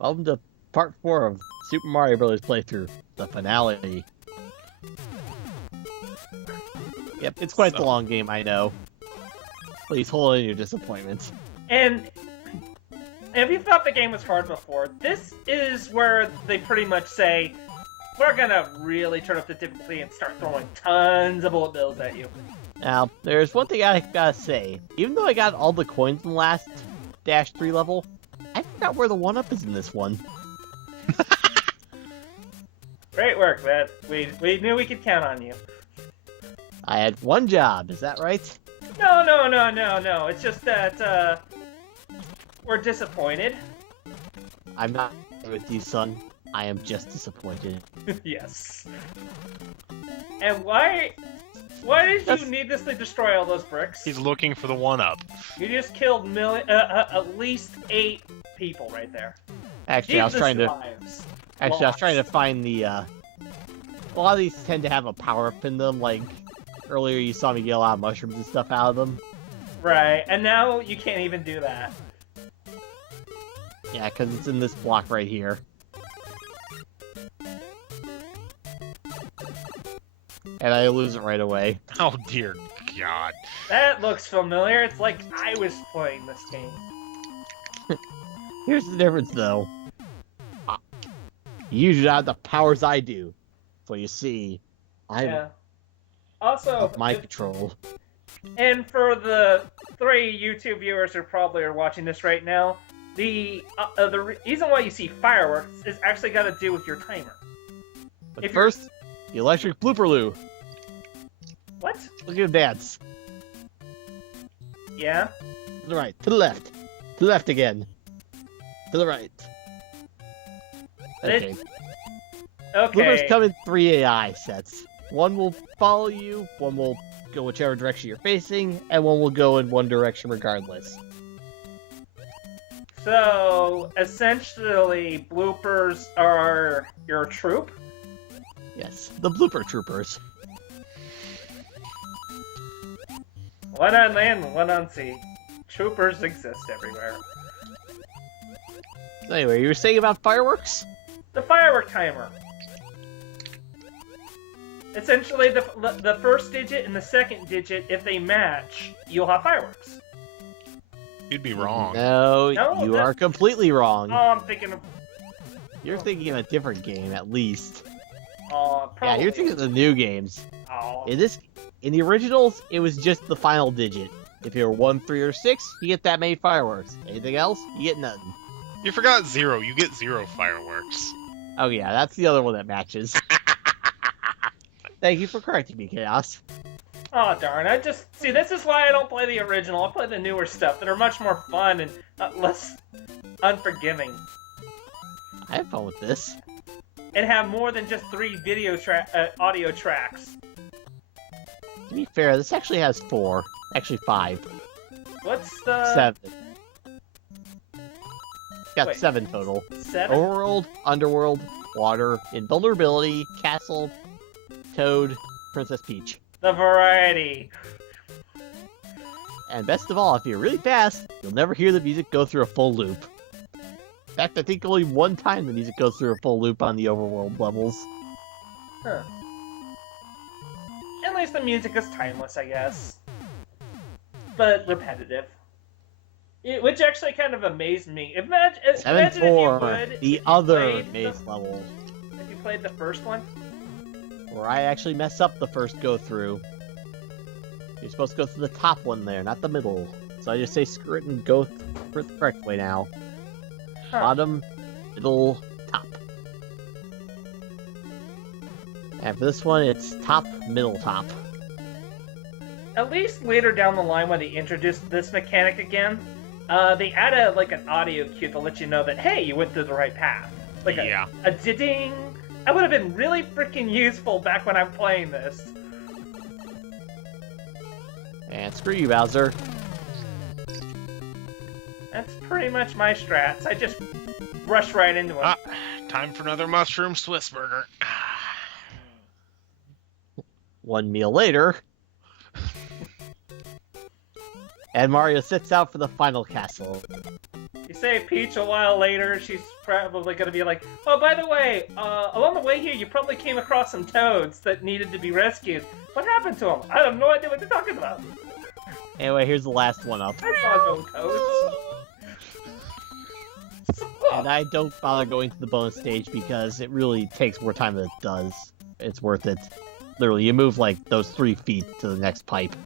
Welcome to part 4 of Super Mario Bros. Playthrough, the finale. Yep, it's quite the long game, I know. Please hold in your disappointments. And if you thought the game was hard before, this is where they pretty much say, we're gonna really turn up the difficulty and start throwing tons of bullet bills at you. Now, there's one thing I gotta say. Even though I got all the coins in the last Dash 3 level, I forgot where the 1-up is in this one. Great work, Matt. We knew we could count on you. I had one job, is that right? No. It's just that, we're disappointed. I'm not with you, son. I am just disappointed. Yes. And why did you needlessly destroy all those bricks? He's looking for the 1-up. You just killed at least 8 people right there. Actually, I was trying to Lives. find the, A lot of these tend to have a power-up in them, like, earlier you saw me get a lot of mushrooms and stuff out of them. Right, and now you can't even do that. Yeah, because it's in this block right here. And I lose it right away. Oh dear God. That looks familiar. It's like I was playing this game. Here's the difference, though. You usually have the powers I do. So you see, I'm Also, of my control. and for the 3 YouTube viewers who probably are watching this right now, the reason why you see fireworks is actually got to do with your timer. But first, the electric blooper-loo. What? Look at him dance. Yeah? To the right, to the left. To the left again. To the right. Okay. Okay. Bloopers come in 3 AI sets. One will follow you, one will go whichever direction you're facing, and one will go in one direction regardless. So, essentially, bloopers are your troop? Yes, the blooper troopers. One on land, one on sea. Troopers exist everywhere. So anyway, you were saying about fireworks? The firework timer. Essentially, the first digit and the second digit, if they match, you'll have fireworks. You'd be wrong. No, No, you are completely wrong. Oh, I'm thinking of... You're thinking of a different game, at least. Oh, probably. Yeah, you're thinking of the new games. Oh. In the originals, it was just the final digit. If you were 1, 3, or 6, you get that many fireworks. Anything else, you get nothing. You forgot 0. You get 0 fireworks. Oh yeah, that's the other one that matches. Thank you for correcting me, Chaos. Oh, darn. See, this is why I don't play the original. I play the newer stuff that are much more fun and less unforgiving. I have fun with this. And have more than just 3 audio tracks. To be fair, this actually has 4. Actually 5. What's the... 7. Got Wait. 7 total. 7? Overworld, Underworld, Water, Invulnerability, Castle, Toad, Princess Peach. The variety. And best of all, if you're really fast, you'll never hear the music go through a full loop. In fact, I think only one time the music goes through a full loop on the Overworld levels. Huh. At least the music is timeless, I guess. But repetitive. Which actually kind of amazed me. Imagine if you 7-4, would, the if you other played maze level, If you played the first one. where I actually mess up the first go-through. You're supposed to go through the top one there, not the middle. So I just say screw it and go for the correct way now. Huh. Bottom, middle, top. And for this one, it's top, middle, top. At least later down the line when they introduced this mechanic again, they added like an audio cue to let you know that, hey, you went through the right path. Like a ding. That would have been really freaking useful back when I'm playing this. And screw you, Bowser. That's pretty much my strats. I just rush right into it. Time for another mushroom Swiss burger. 1 meal later. And Mario sets out for the final castle. You save Peach a while later, she's probably going to be like, oh, by the way, along the way here, you probably came across some toads that needed to be rescued. What happened to them? I have no idea what they're talking about. Anyway, here's the last one up. I saw no toads. And I don't bother going to the bonus stage because it really takes more time than it does. It's worth it. Literally, you move like those 3 feet to the next pipe.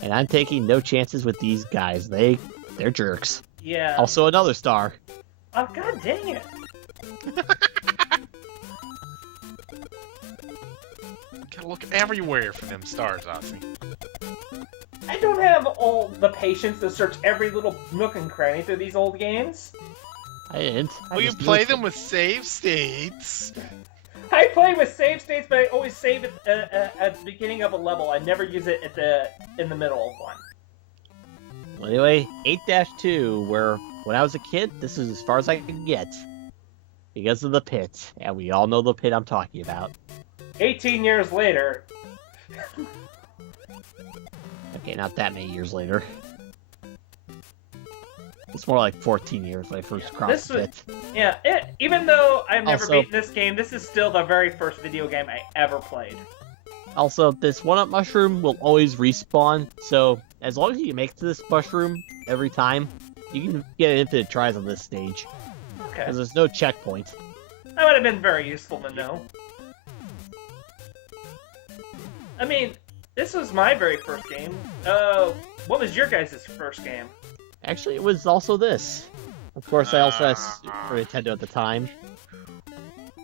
And I'm taking no chances with these guys. They're jerks. Yeah. Also another star. Oh, god dang it. Gotta look everywhere for them stars, Osey. I don't have all the patience to search every little nook and cranny through these old games. I didn't. Well, you play them with save states. I play with save states, but I always save it at the beginning of a level. I never use it in the middle of one. Well, anyway, 8-2, where when I was a kid, this is as far as I could get. Because of the pit. And we all know the pit I'm talking about. 18 years later. Okay, not that many years later. It's more like 14 years when I first crossed the pit. Yeah, even though I've never Also, beaten this game, this is still the very first video game I ever played. Also, this 1-up mushroom will always respawn, so as long as you make it to this mushroom every time, you can get infinite tries on this stage. Okay. Because there's no checkpoint. That would have been very useful to know. I mean, this was my very first game. What was your guys' first game? Actually, it was also this. Of course, I also had Super Nintendo at the time.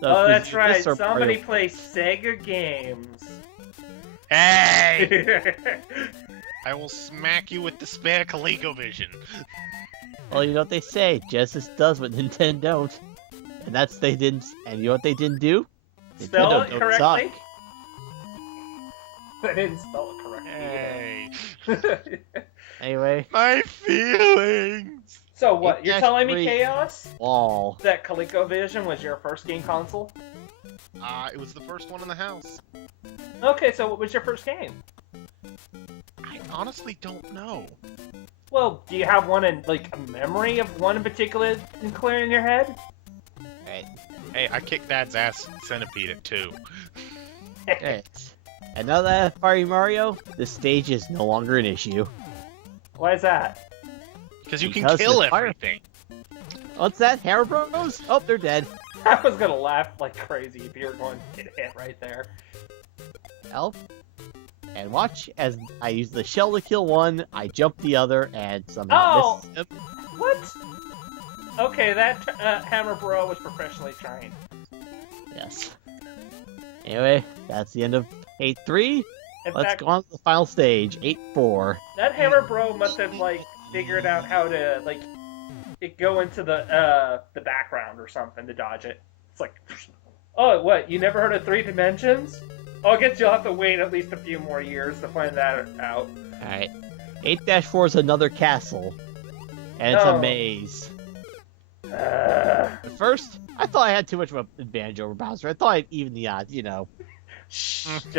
So Oh, it was that's right. this or Somebody Mario. plays Sega games. Hey! I will smack you with the spare ColecoVision. Well, you know what they say, Genesis does what Nintendo don't. And that's they didn't. And you know what they didn't do? Spell Nintendo it don't correctly? suck. I didn't spell it correctly. Hey. Anyway, My feelings! So what, you're telling me, 8-3 Chaos, wall. that ColecoVision was your first game console? It was the first one in the house. Okay, so what was your first game? I honestly don't know. Well, do you have one in, like, a memory of one in particular clear in your head? Right. Hey, I kicked Dad's ass in Centipede at 2. Right. And now that I have Fire Mario, this stage is no longer an issue. Why is that? Because you can Because kill the fire- everything. What's that? Hammer Bros? Oh, they're dead. I was gonna laugh like crazy if you were going to get hit right there. Elf. And watch as I use the shell to kill one, I jump the other, and somehow miss him. What? Okay, that Hammer Bro was professionally trained. Yes. Anyway, that's the end of 8-3. In Let's fact, go on to the final stage, 8-4. that Hammer Bro must have, like, figured out how to, like, go into the background or something to dodge it. It's like, oh, what, you never heard of 3 dimensions? Oh, I guess you'll have to wait at least a few more years to find that out. Alright. 8-4 is another castle. And it's Oh. a maze. At first, I thought I had too much of an advantage over Bowser. I thought I'd even the odds, you know. Sure.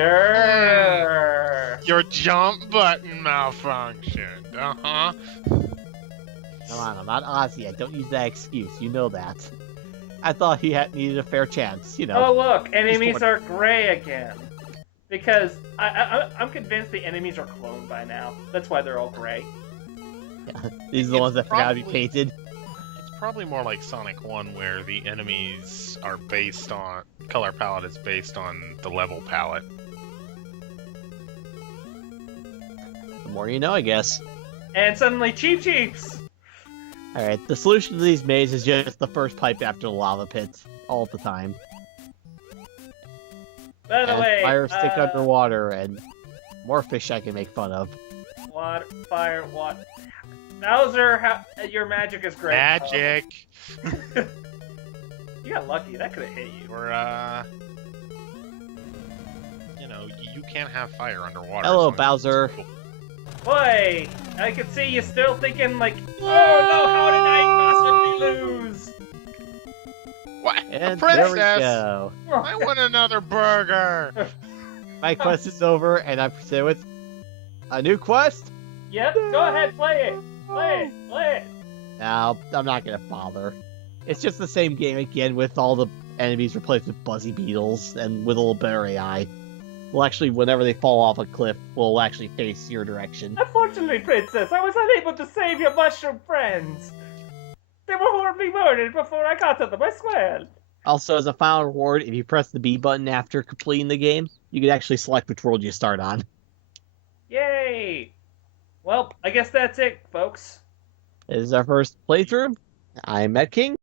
Your jump button malfunctioned. Uh-huh. Come on, I'm not Ozzy. I don't use that excuse. You know that. I thought he needed a fair chance, you know. Oh, look, enemies are gray again. Because I'm convinced the enemies are cloned by now. That's why they're all gray. Yeah, these are the ones that forgot to be painted. It's probably more like Sonic 1, where the enemies are based on... color palette is based on the level palette. The more you know, I guess. And suddenly, Cheep Cheeps! Alright, the solution to these mazes is just the first pipe after the lava pits. All the time. By the And way, fire stick underwater, and more fish I can make fun of. water, fire, water. Bowser, your magic is great. Magic! You got lucky. That could have hit you. Or, you know, you can't have fire underwater. Hello, so Bowser. cool. Boy, I can see you still thinking like, oh no, how did I possibly lose? What? And A there princess! we go. I want another burger! My quest is over, and I'm presented with a new quest. Yep, go ahead, play it. Play it. No, I'm not gonna bother. It's just the same game again with all the enemies replaced with buzzy beetles and with a little better AI. Well, actually, whenever they fall off a cliff, we'll actually face your direction. Unfortunately, Princess, I was unable to save your mushroom friends. They were horribly murdered before I got to them, I swear. Also, as a final reward, if you press the B button after completing the game, you can actually select which world you start on. Yay! Well, I guess that's it, folks. This is our first playthrough. I'm Mettking.